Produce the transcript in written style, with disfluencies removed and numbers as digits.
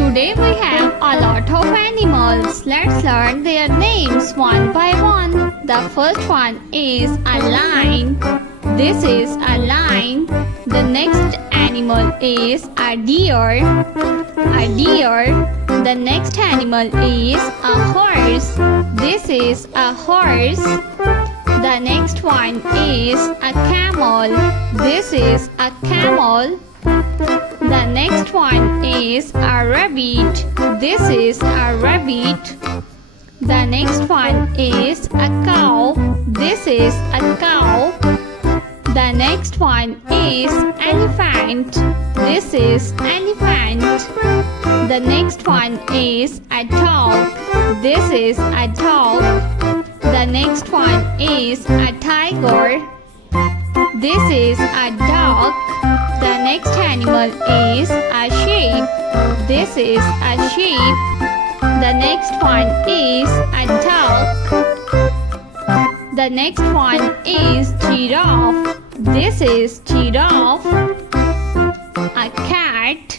Today we have a lot of animals. Let's learn their names one by one. The first one is a lion. This is a lion. The next animal is a deer. A deer. The next animal is a horse. This is a horse. The next one is a camel. This is a camel. The next one is a rabbit. This is a rabbit. The next one is a cow. This is a cow. The next one is elephant. This is elephant. The next one is a dog. This is a dog. The next one is a tiger. This is a dog. The next animal is a sheep. This is a sheep. The next one is a duck. The next one is giraffe. This is giraffe. A cat.